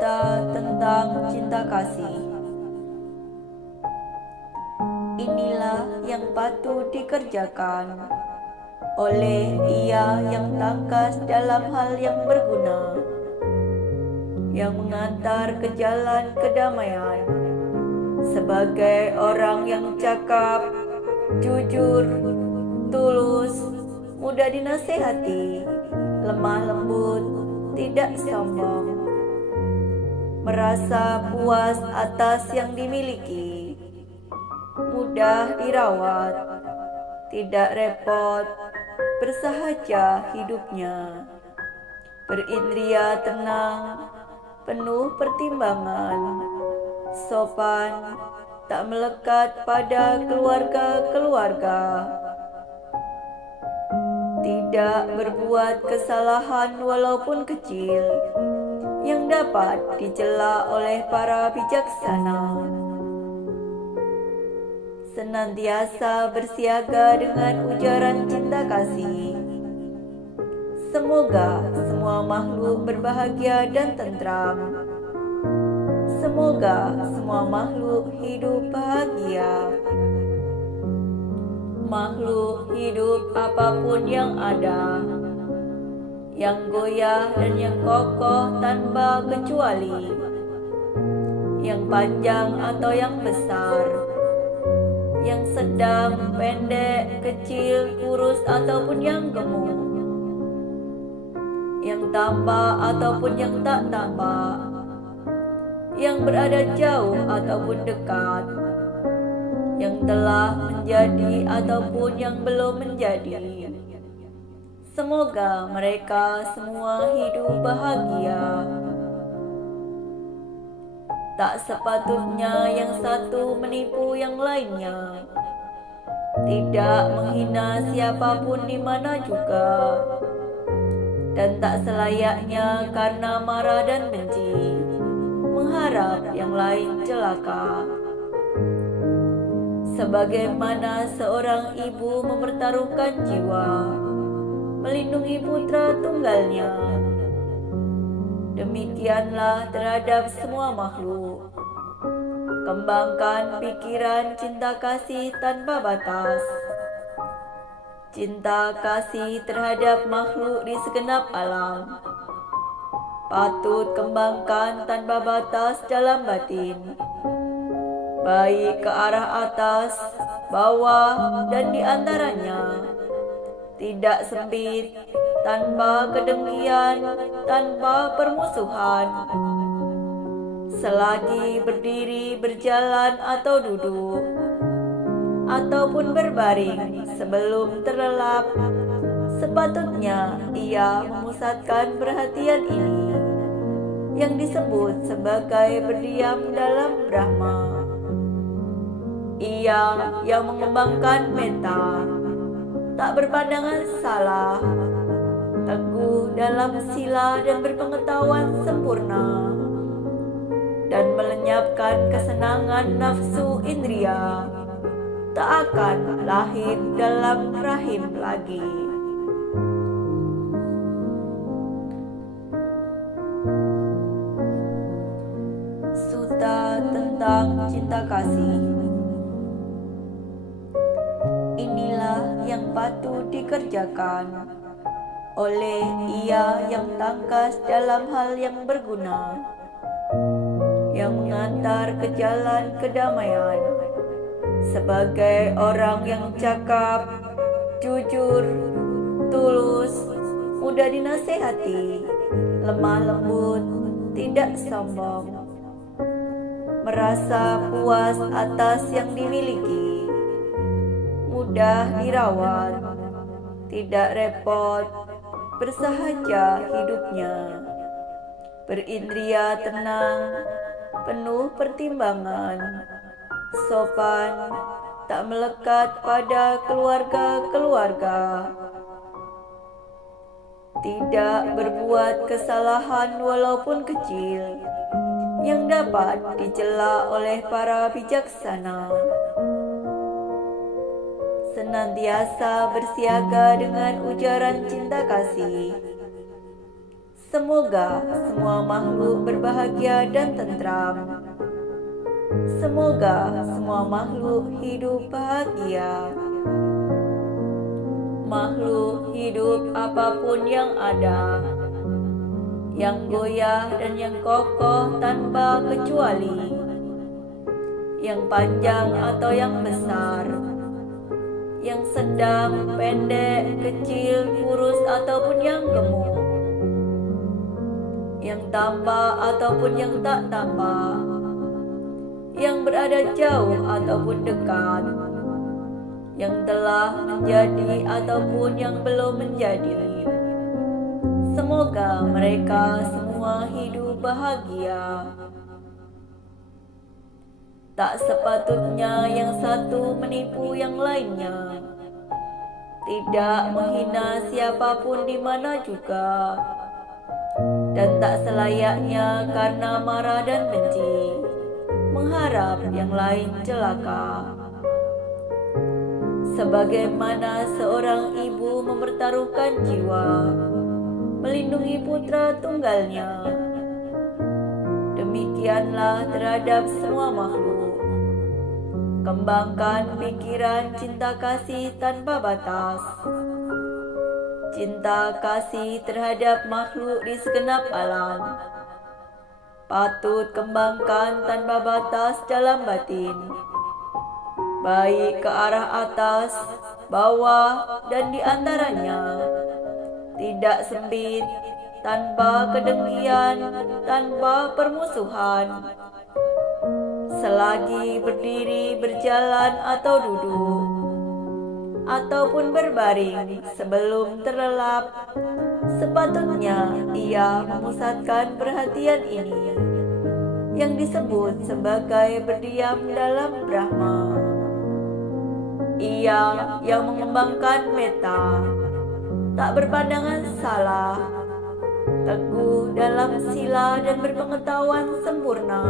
Sutta tentang cinta kasih. Inilah yang patut dikerjakan oleh ia yang tangkas dalam hal yang berguna, yang mengantar ke jalan kedamaian, sebagai orang yang cakap, jujur, tulus, mudah dinasehati, lemah lembut, tidak sombong, merasa puas atas yang dimiliki, mudah dirawat, tidak repot, bersahaja hidupnya, berindria tenang, penuh pertimbangan, sopan, tak melekat pada keluarga-keluarga, tidak berbuat kesalahan walaupun kecil yang dapat dicela oleh para bijaksana, senantiasa bersiaga dengan ujaran cinta kasih. Semoga semua makhluk berbahagia dan tentram. Semoga semua makhluk hidup bahagia. Makhluk hidup apapun yang ada, yang goyah dan yang kokoh tanpa kecuali, yang panjang atau yang besar, yang sedang, pendek, kecil, kurus ataupun yang gemuk, yang tampak ataupun yang tak tampak, yang berada jauh ataupun dekat, yang telah menjadi ataupun yang belum menjadi. Semoga mereka semua hidup bahagia. Tak sepatutnya yang satu menipu yang lainnya, tidak menghina siapapun di mana juga, dan tak selayaknya karena marah dan benci mengharap yang lain celaka. Sebagaimana seorang ibu mempertaruhkan jiwa melindungi putra tunggalnya, demikianlah terhadap semua makhluk. Kembangkan pikiran cinta kasih tanpa batas. Cinta kasih terhadap makhluk di segenap alam patut kembangkan tanpa batas dalam batin, baik ke arah atas, bawah, dan di antaranya. Tidak sempit, tanpa kedengkian, tanpa permusuhan. Selagi berdiri, berjalan, atau duduk, ataupun berbaring sebelum terlelap, sepatutnya ia memusatkan perhatian ini, yang disebut sebagai berdiam dalam Brahma. Ia yang mengembangkan metta, tak berpandangan salah, teguh dalam sila dan berpengetahuan sempurna, dan melenyapkan kesenangan nafsu indria, tak akan lahir dalam rahim lagi. Sutta tentang cinta kasih. Inilah yang patut dikerjakan oleh ia yang tangkas dalam hal yang berguna, yang mengantar ke jalan kedamaian, sebagai orang yang cakap, jujur, tulus, mudah dinasehati, lemah lembut, tidak sombong, merasa puas atas yang dimiliki, mudah dirawat, tidak repot, bersahaja hidupnya, berindria tenang, penuh pertimbangan, sopan, tak melekat pada keluarga-keluarga, tidak berbuat kesalahan walaupun kecil yang dapat dicela oleh para bijaksana, senantiasa bersiaga dengan ujaran cinta kasih. Semoga semua makhluk berbahagia dan tentram. Semoga semua makhluk hidup bahagia. Makhluk hidup apapun yang ada, yang goyah dan yang kokoh tanpa kecuali, yang panjang atau yang besar, yang sedang, pendek, kecil, kurus ataupun yang gemuk, yang tampak ataupun yang tak tampak, yang berada jauh ataupun dekat, yang telah menjadi ataupun yang belum menjadi. Semoga mereka semua hidup bahagia. Tak sepatutnya yang satu menipu yang lainnya, tidak menghina siapapun di mana juga, dan tak selayaknya karena marah dan benci mengharap yang lain celaka. Sebagaimana seorang ibu mempertaruhkan jiwa melindungi putra tunggalnya, demikianlah terhadap semua makhluk. Kembangkan pikiran cinta kasih tanpa batas, cinta kasih terhadap makhluk di segenap alam. Patut kembangkan tanpa batas dalam batin, baik ke arah atas, bawah, dan di antaranya. Tidak sempit, tanpa kedengkian, tanpa permusuhan. Selagi berdiri, berjalan, atau duduk, ataupun berbaring sebelum terlelap, sepatutnya ia memusatkan perhatian ini, yang disebut sebagai berdiam dalam Brahma. Ia yang mengembangkan meta, tak berpandangan salah, teguh dalam sila dan berpengetahuan sempurna,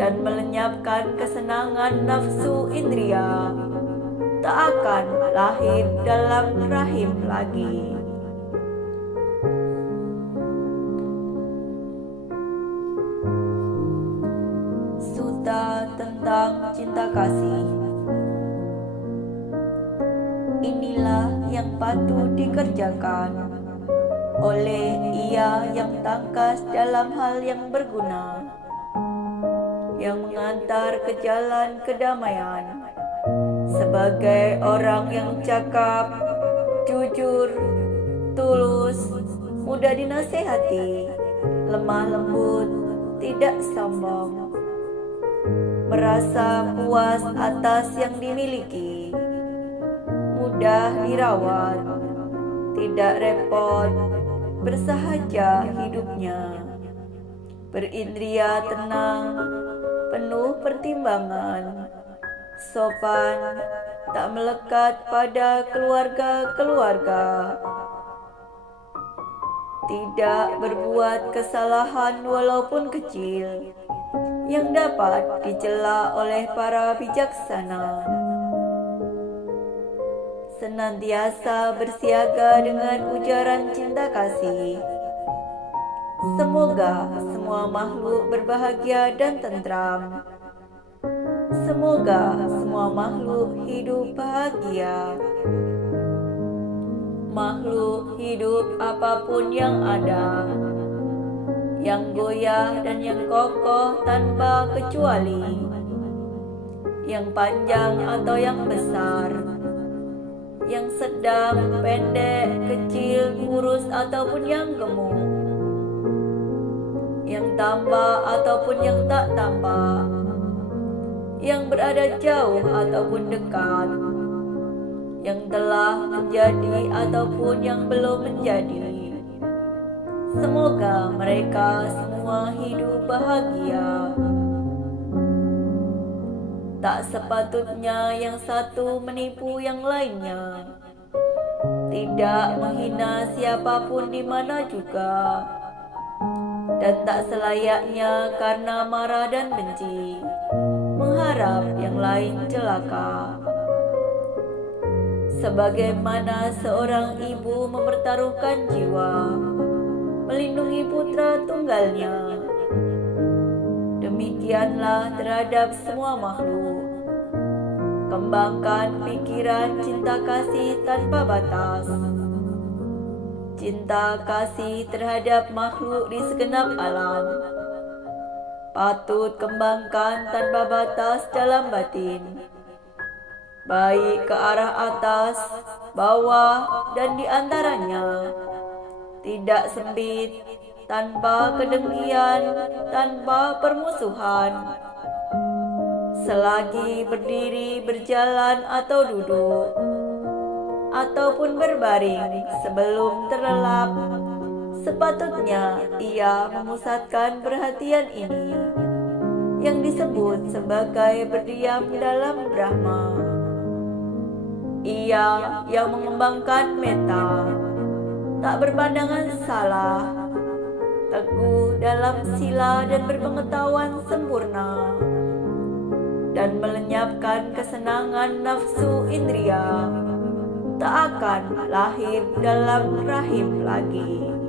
dan melenyapkan kesenangan nafsu indria, tak akan lahir dalam rahim lagi. Sutta tentang cinta kasih. Inilah yang patut dikerjakan oleh ia yang tangkas dalam hal yang berguna, yang mengantar ke jalan kedamaian, sebagai orang yang cakap, jujur, tulus, mudah dinasehati, lemah lembut, tidak sombong, merasa puas atas yang dimiliki, mudah dirawat, tidak repot, bersahaja hidupnya, berindria tenang, penuh pertimbangan, sopan, tak melekat pada keluarga-keluarga, tidak berbuat kesalahan walaupun kecil, yang dapat dicela oleh para bijaksana, senantiasa bersiaga dengan ujaran cinta kasih. Semoga semua makhluk berbahagia dan tentram. Semoga semua makhluk hidup bahagia. Makhluk hidup apapun yang ada, yang goyah dan yang kokoh tanpa kecuali, yang panjang atau yang besar, yang sedang, pendek, kecil, kurus ataupun yang gemuk, yang tampak ataupun yang tak tampak, yang berada jauh ataupun dekat, yang telah menjadi ataupun yang belum menjadi. Semoga mereka semua hidup bahagia. Tak sepatutnya yang satu menipu yang lainnya, tidak menghina siapapun di mana juga, dan tak selayaknya karena marah dan benci mengharap yang lain celaka. Sebagaimana seorang ibu mempertaruhkan jiwa melindungi putra tunggalnya. Demikianlah terhadap semua makhluk. Kembangkan pikiran cinta kasih tanpa batas. Cinta kasih terhadap makhluk di segenap alam patut kembangkan tanpa batas dalam batin, baik ke arah atas, bawah, dan di antaranya. Tidak sempit, tanpa kedengkian, tanpa permusuhan. Selagi berdiri, berjalan, atau duduk, ataupun berbaring sebelum terlelap, sepatutnya ia memusatkan perhatian ini, yang disebut sebagai berdiam dalam Brahma. Ia yang mengembangkan metta, tak berpandangan salah, teguh dalam sila dan berpengetahuan sempurna, dan melenyapkan kesenangan nafsu indria, tak akan lahir dalam rahim lagi.